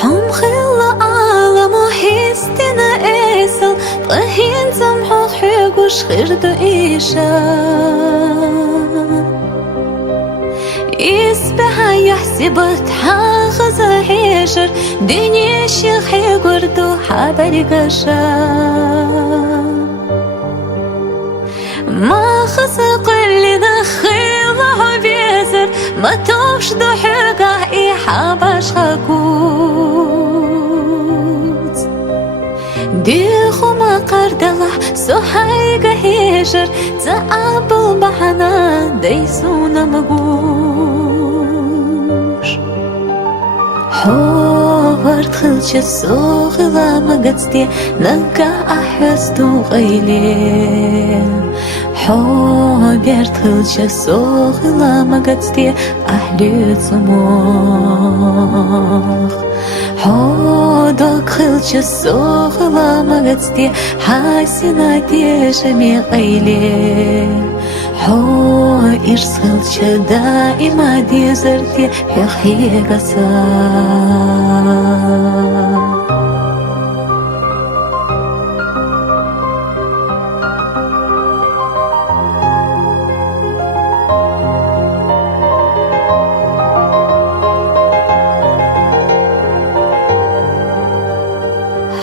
حم خلا عالم وحيستنا إيسل طهين سمحو حيقوش خيردو إيشا يسبح يحسبت حاخز حيشر دنيا الشيخ حيقردو حابر قشا ما خسق اللي دخيله بيزر ما توش دو حقا إي حابش خاكوت ديخو ما قردله سوحايقا هيجر تعابل بحنا ديسونا مقوش حوارت خلش السوخ لا مقدستي نلقى أحسدو غيلين حوارت خلش السوخ لا مقدستي أحلي صموخ حودك خلش السوخ لا مقدستي حاسناتي شمي غيلين حو إرس خلش دائما دي زرتي يخي قصا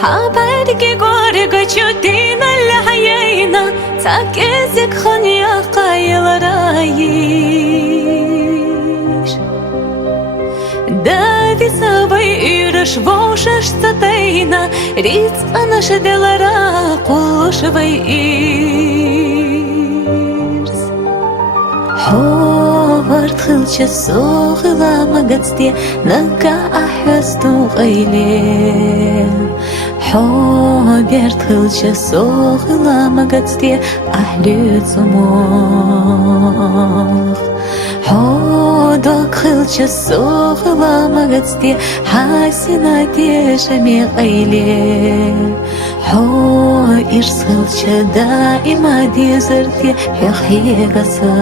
حبارك قارق جدينا لحيينا تاكيزك خنيا قايل رايش دادي سابي إيرش ووشش ستينا ريت أنا شدل راقوش بيئيرز حوارت خلش السوخ لا مقدستي نلقى أحسدو غيلين حوارت خلش السوخ لا مقدستي أحلي صموخ حودك خلش السوخ لا مقدستي حاسناتي شمي غيلين حو إرس خلش دائما دي زرتي يخي قصا